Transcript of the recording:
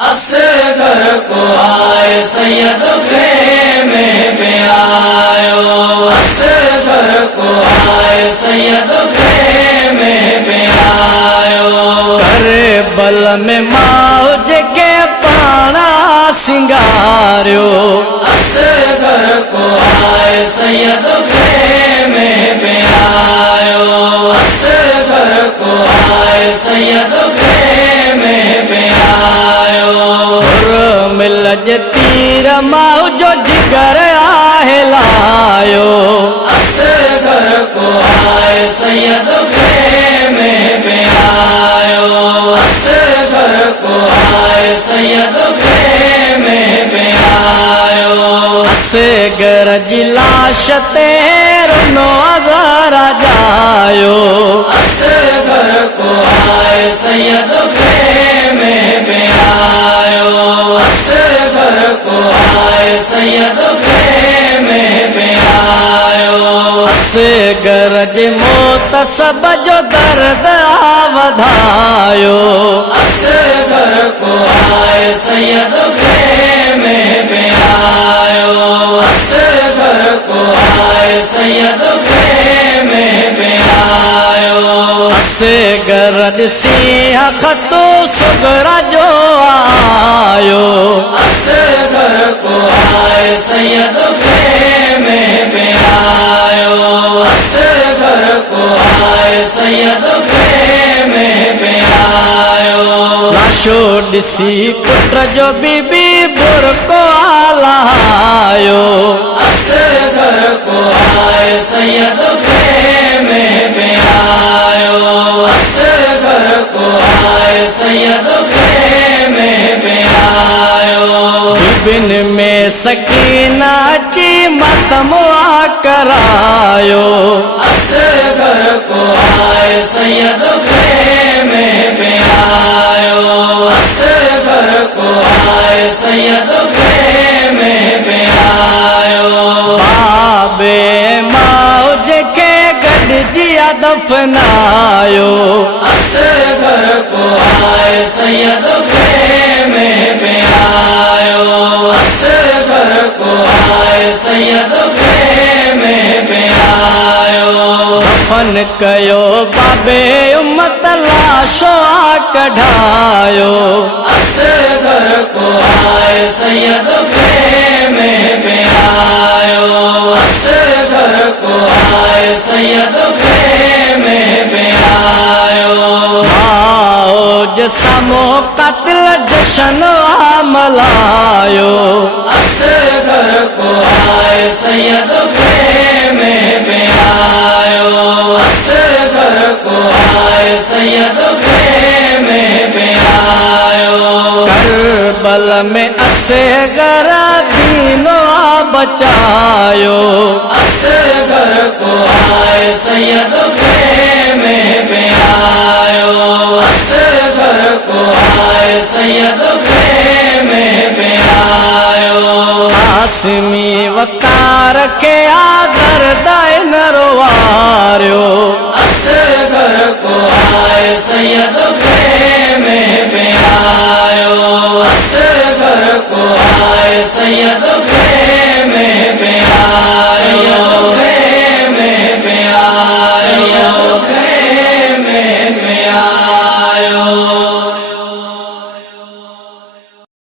असगर को आए सैयद खेमे में आयो। असगर को आए सैयद खेमे में आयो। करबल में मौज के पाना सिंगारियो। असगर को आए सैयद खेमे में आयो। असगर को आए सैयद खेमे में आयो। मिलज तीर मौजो जिगर आहे लायो। असगर को आए सैयद खेमे में आयो। असगर को आए सैयद खेमे में आयो। असगर जी लाश तेरो नज़ारा जायो। असगर को आए सैयद खेमे में आयो। असगर को आए सैयद खेमे में आयो। असगर जी मौत सब जो दर्द वधायो। असगर को आए सैयद खेमे में आयो। असगर को आए सैयद खेमे में आयो। असगर सिंह खतो सुगरा जो आयो। असगर को आए सैयद खेमे में आयो। असगर को आए सैयद खेमे में आयो। लाशो दिसी पुत्र जो बीबी बुरको आलायो। असगर को आए सैयद खेमे में आयो। असगर को आए सैयद खेमे में आयो। बिन में सकीना ची मतमुआ करायो। असगर को आए सैयद खेमे में आयो। असगर को आए सैयद खेमे में आयो। बाबे मौज के गडजिया दफनायो। असगर को आए सैयद खेमे में आयो। असगर को आए सैयद खेमे में आयो। दफन कयो बाबे उम्मत लाशो कढ़ायो। असगर को आए सैयद खेमे में आयो। असगर को आए सैयद खेमे में आयो। मौज समो कत्ल जशन मलायो। असगर को आए सैयद खेमे में आयो। असगर को आए सैयद खेमे में आयो। करबल में असगर दीनो बचायो। असगर को आए सैयद खेमे में आयो। असगर को आए सैयद खेमे में आयो। आसमी वकार के आदर दाय नरवारियो। असगर को आए सैयद